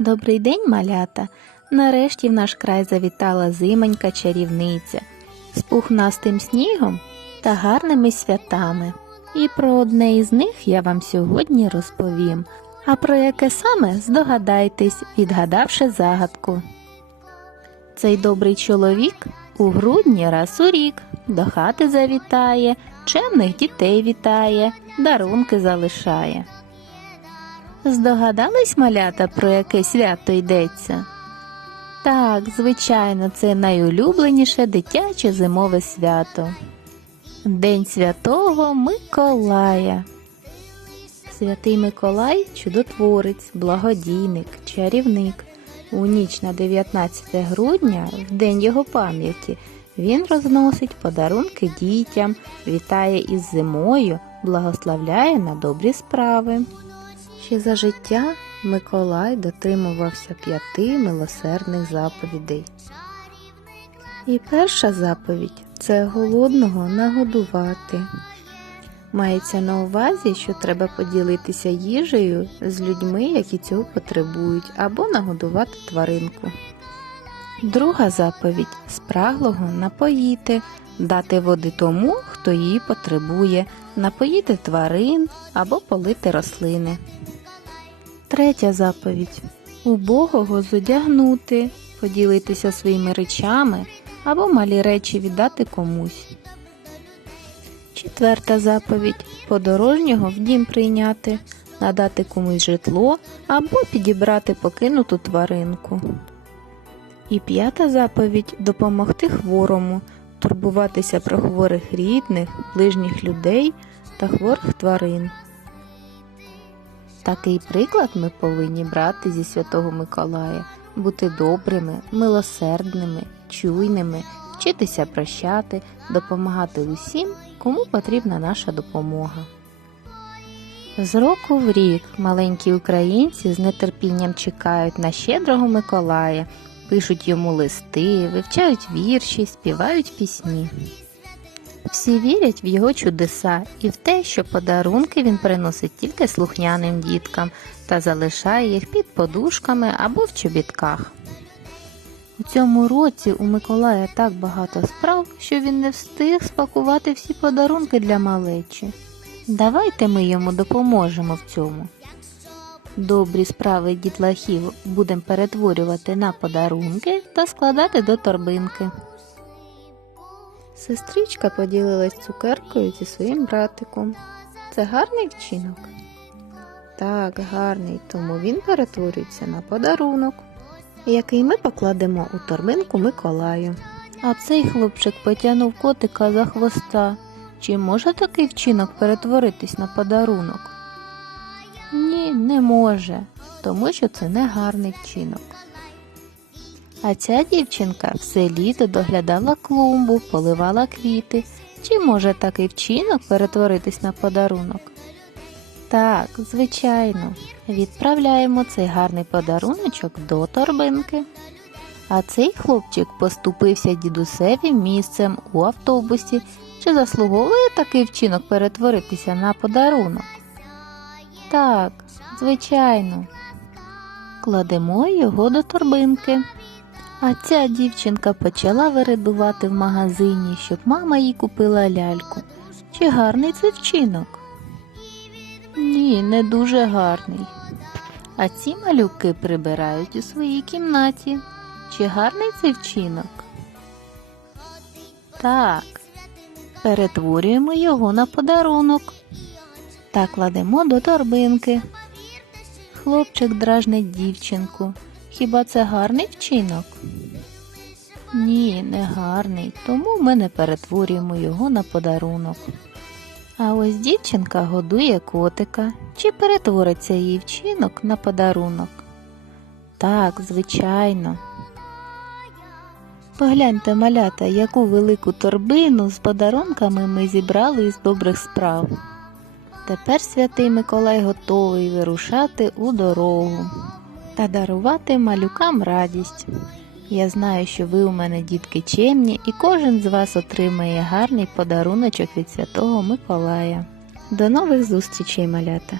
Добрий день, малята! Нарешті в наш край завітала зимонька чарівниця з пухнастим снігом та гарними святами. І про одне із них я вам сьогодні розповім. А про яке саме здогадайтесь, відгадавши загадку. Цей добрий чоловік у грудні раз у рік до хати завітає, чемних дітей вітає, дарунки залишає. Здогадались, малята, про яке свято йдеться? Так, звичайно, це найулюбленіше дитяче зимове свято. День святого Миколая. Святий Миколай чудотворець, благодійник, чарівник. У ніч на 19 грудня, в день його пам'яті, він розносить подарунки дітям, вітає із зимою, благословляє на добрі справи. Ще за життя Миколай дотримувався п'яти милосердних заповідей. І перша заповідь це голодного нагодувати. Мається на увазі, що треба поділитися їжею з людьми, які цього потребують, або нагодувати тваринку. Друга заповідь спраглого напоїти, дати води тому, хто її потребує, напоїти тварин або полити рослини. Третя заповідь убогого зодягнути, поділитися своїми речами або малі речі віддати комусь. Четверта заповідь подорожнього в дім прийняти, надати комусь житло або підібрати покинуту тваринку. І п'ята заповідь допомогти хворому, турбуватися про хворих рідних, ближніх людей та хворих тварин. Такий приклад ми повинні брати зі Святого Миколая, бути добрими, милосердними, чуйними, вчитися прощати, допомагати усім, кому потрібна наша допомога. З року в рік маленькі українці з нетерпінням чекають на щедрого Миколая, пишуть йому листи, вивчають вірші, співають пісні. Всі вірять в його чудеса і в те, що подарунки він приносить тільки слухняним діткам та залишає їх під подушками або в чобітках. У цьому році у Миколая так багато справ, що він не встиг спакувати всі подарунки для малечі. Давайте ми йому допоможемо в цьому. Добрі справи дітлахів будемо перетворювати на подарунки та складати до торбинки. Сестричка поділилась цукеркою зі своїм братиком. Це гарний вчинок? Так, гарний, тому він перетворюється на подарунок, який ми покладемо у торбинку Миколаю. А цей хлопчик потягнув котика за хвоста. Чи може такий вчинок перетворитись на подарунок? Ні, не може, тому що це не гарний вчинок. А ця дівчинка все літо доглядала клумбу, поливала квіти. Чи може такий вчинок перетворитись на подарунок? Так, звичайно, відправляємо цей гарний подаруночок до торбинки. А цей хлопчик поступився дідусеві місцем у автобусі. Чи заслуговує такий вчинок перетворитися на подарунок? Так, звичайно. Кладемо його до торбинки. А ця дівчинка почала виридувати в магазині, щоб мама їй купила ляльку. Чи гарний це вчинок? Ні, не дуже гарний. А ці малюки прибирають у своїй кімнаті. Чи гарний це вчинок? Так. Перетворюємо його на подарунок та кладемо до торбинки. Хлопчик дражнить дівчинку. Хіба це гарний вчинок? Ні, не гарний, тому ми не перетворюємо його на подарунок. А ось дівчинка годує котика. Чи перетвориться її вчинок на подарунок? Так, звичайно. Погляньте, малята, яку велику торбину з подарунками ми зібрали із добрих справ. Тепер святий Миколай готовий вирушати у дорогу та дарувати малюкам радість. Я знаю, що ви у мене дітки чемні, і кожен з вас отримає гарний подаруночок від святого Миколая. До нових зустрічей, малята!